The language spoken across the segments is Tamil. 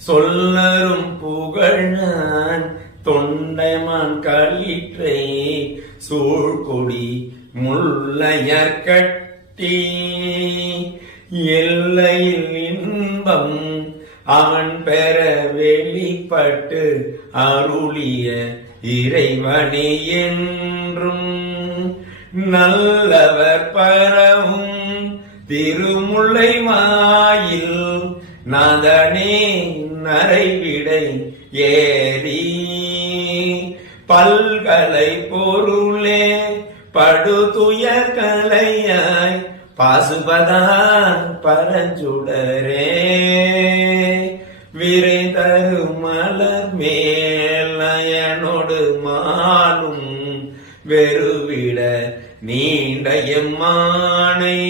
சொல்லரும் புகழ் நான் தொண்டைமான் களிற்றை சூழ்கொடி முள்ளையர் கட்டி எல்லையில் இன்பம் அவன் பெற வெளிப்பட்டு அருளிய இறைவனே என்றும் நல்லவர் பரவும் திருமுல்லை வாயில் நாதனே நரைவிடை ஏறி பல்கலை பொருளே படுதுயர் கலையாய் பாசுபதா பரஞ்சுடரே விரை தரு மலர் மேலயனோடு மாலும் வெறுவிட நீண்ட எம்மானை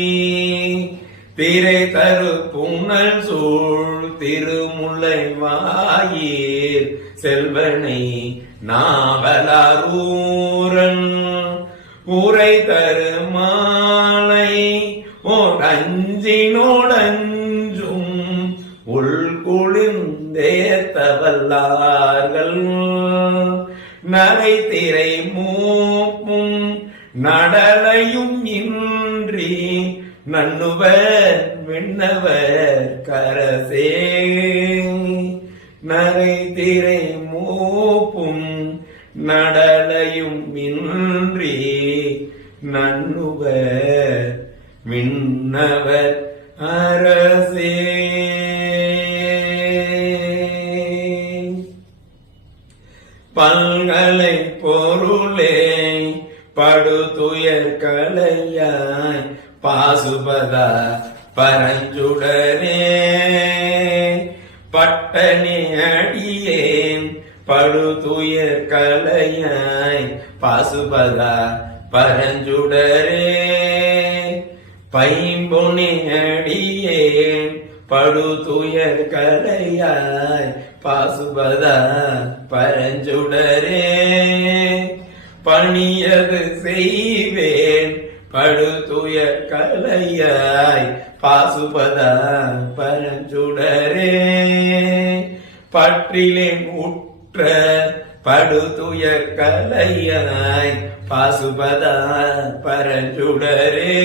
திரை தரு புனல் சூழ் திருமுல்லை வாயிர் செல்வனை நாவலூரன் உரை தரு மாலை ஓர் அஞ்சினோடஞ்சும் உள்குளிர்ந்தேத்தவல்லார்கள் நரை திரை மூப்பும் நடலையும் இன்றி நன்னுவர் விண்ணவர் கரசே நரை திரை மூப்பும் நடலையும் இன்றி நன்னுவர் விண்ணவர் அரசே. பல்கலை பொருளே படுதுயர் கலையாய் பாசுபதா பரஞ்சுடரே பட்டனே அடியேன் படுதுயர் கலையாய் பாசுபதா பரஞ்சுடரே பைம்பொனே அடியேன் படுதுயர் கலையாய் பாசுபதா பரஞ்சுடரே பணியது செய்வேன் படுதுயர் கலையாய் பாசுபதா பரஞ்சுடரே பற்றிலேன் உற்ற படுதுயர் கலையாய் பாசுபதா பரஞ்சுடரே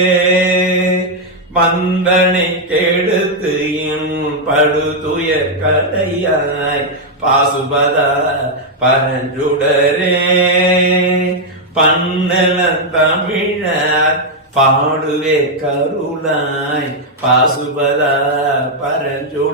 மந்தனை கெடுத்து என் படுதுயர் கலையாய் பாசுபதா பரஞ்சுடரே பன்னல தமிழர் பாடுவே கருளாய் பாசுபதா பரஞ்சுடரே.